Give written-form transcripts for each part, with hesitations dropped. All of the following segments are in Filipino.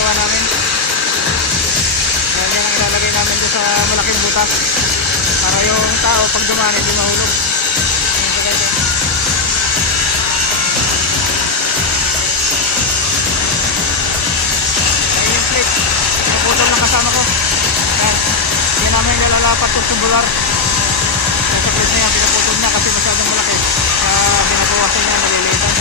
ginagawa namin. Yan ang ilalagay namin doon sa malaking butas para yung tao pag dumaan hindi mahulog. Ayan so guys. Ayan yung plate. Pinaputol ng kasama ko. Ayan. Yan namin nilalapat yung tubular. Sa plate na yan, pinaputol niya kasi masyadong malaki. Kaya binabawasan niya, nalilitan.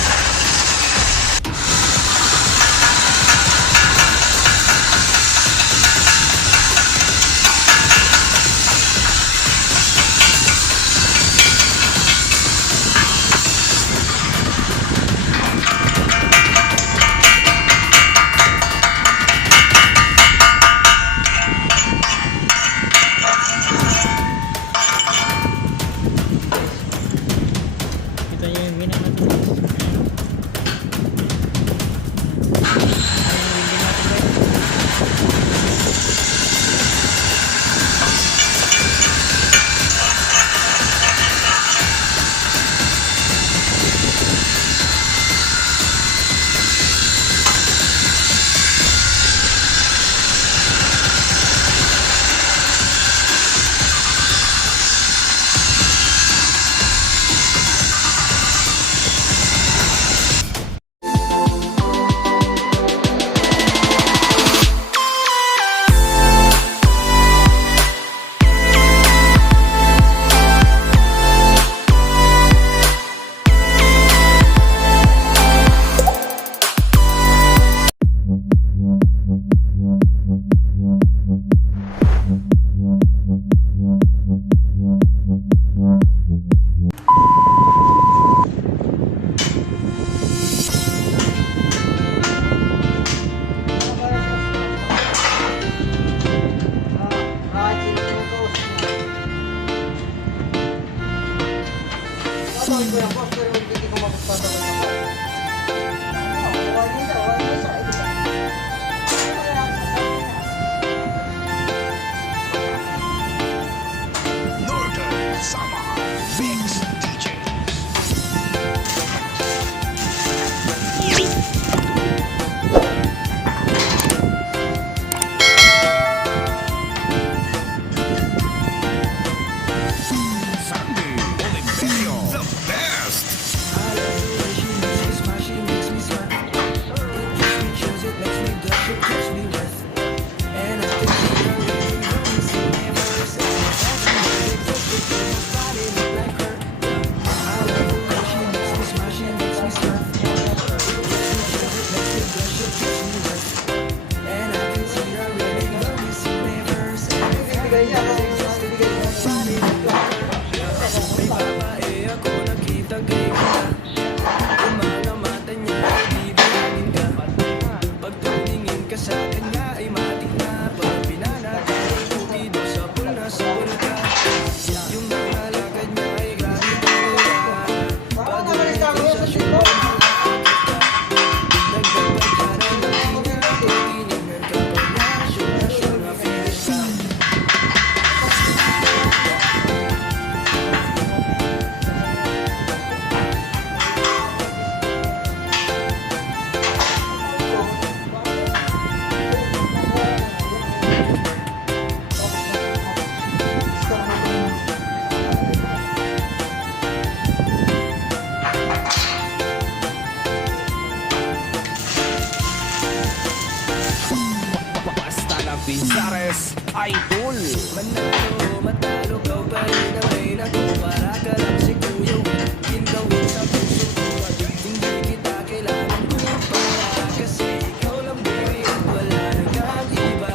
Pinsares Idol. Manalo, matalo, kau pa rin ang may nagpapara ka lang si Kuya Will. Gawin sa puso ko at hindi kita kailangan kumapara. Kasi ikaw lang baby at wala nang kang-iba.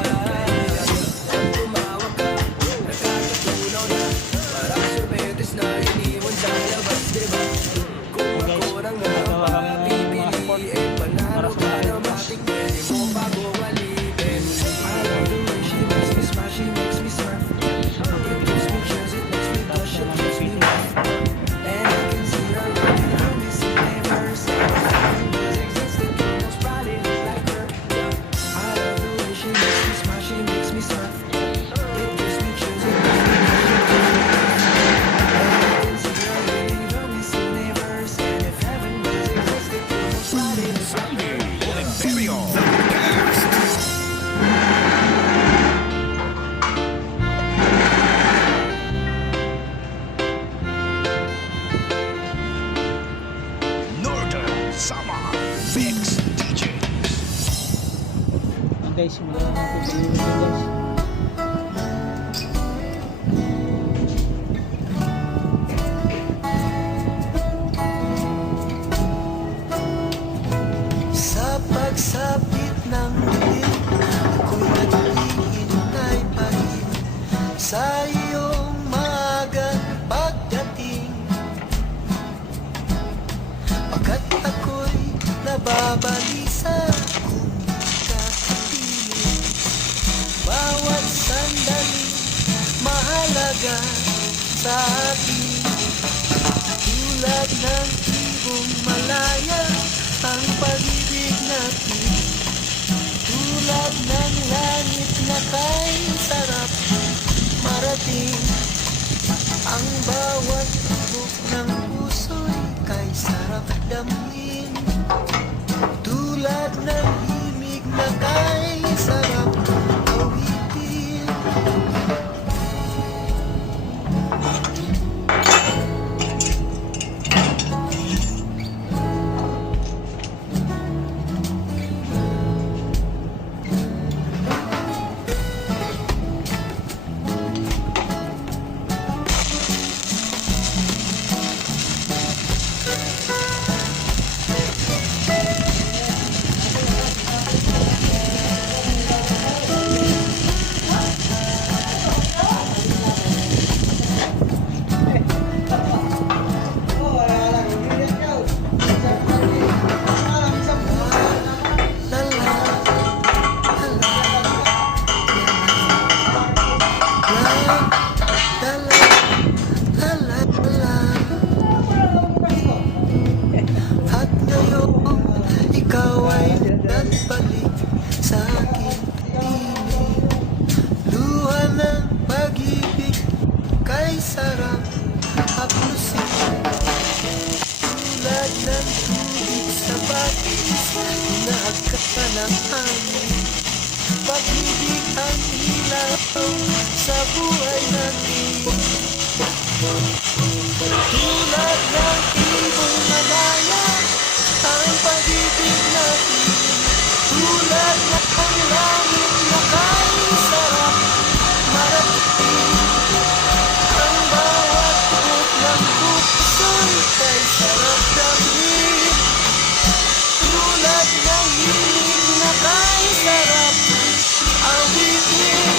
Pag tumawag ka, nakakatunaw na. Parang sorbetes na iniwan sa labas, diba? Kung ako nang nga papipili, eh panalo ka na matik, pwede mo bago walipin. She makes me smile, she makes me surf. It gives me chills, it makes me Sama Mix DJ. Guys, simulan na natin sa YouTube guys. Sa pagsapit ng dilim, ako'y naghihintay pa rin sa iyong maagang pagdating. Pagkat ako'y nababalisa kung kakapiling. Bawat sandali mahalaga sa akin. Tulad ng ibong malaya ang pag-ibig natin. Tulad ng langit na kay sarap marating. Ang bawat tugtog ng puso'y kay sarap damhin. Tulad ng himig na kay sarap awitin. At ngayon, ikaw ay nagbalik sa aking piling. Luha ng pag-ibig kay sarap haplusin. Tulad ng tubig sa batis, inaagkat ka ng hangin. Pag-ibig ang ilaw sa buhay natin. Tulad ng ibong malaya ang pag-ibig natin. Tulad ng langit na kay sarap marating. Ang bawat tugtog ng puso'y kay sarap damhin. Tulad ng himig na kay sarap awitin.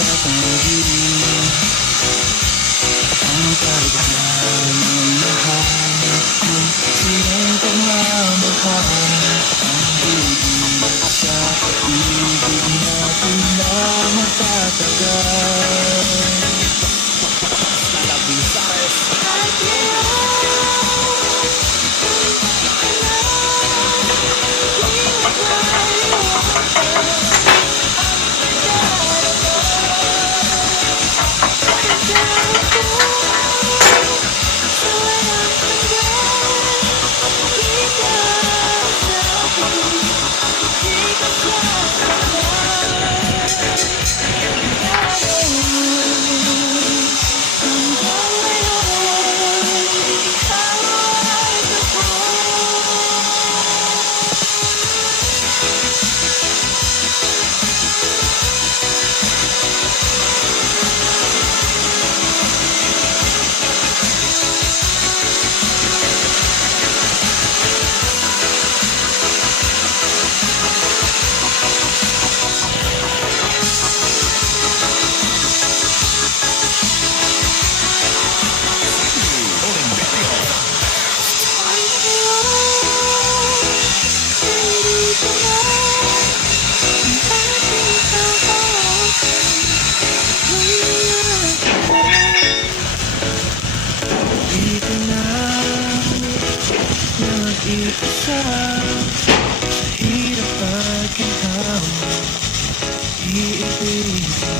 tatanggi ang kaligayahan ng lahat kung sinong pagmamahal ang bibig sa pag-ibig natin na magtatagal. Lalabing sa dito na nag-iisa sa hirap at ginhawa, iibig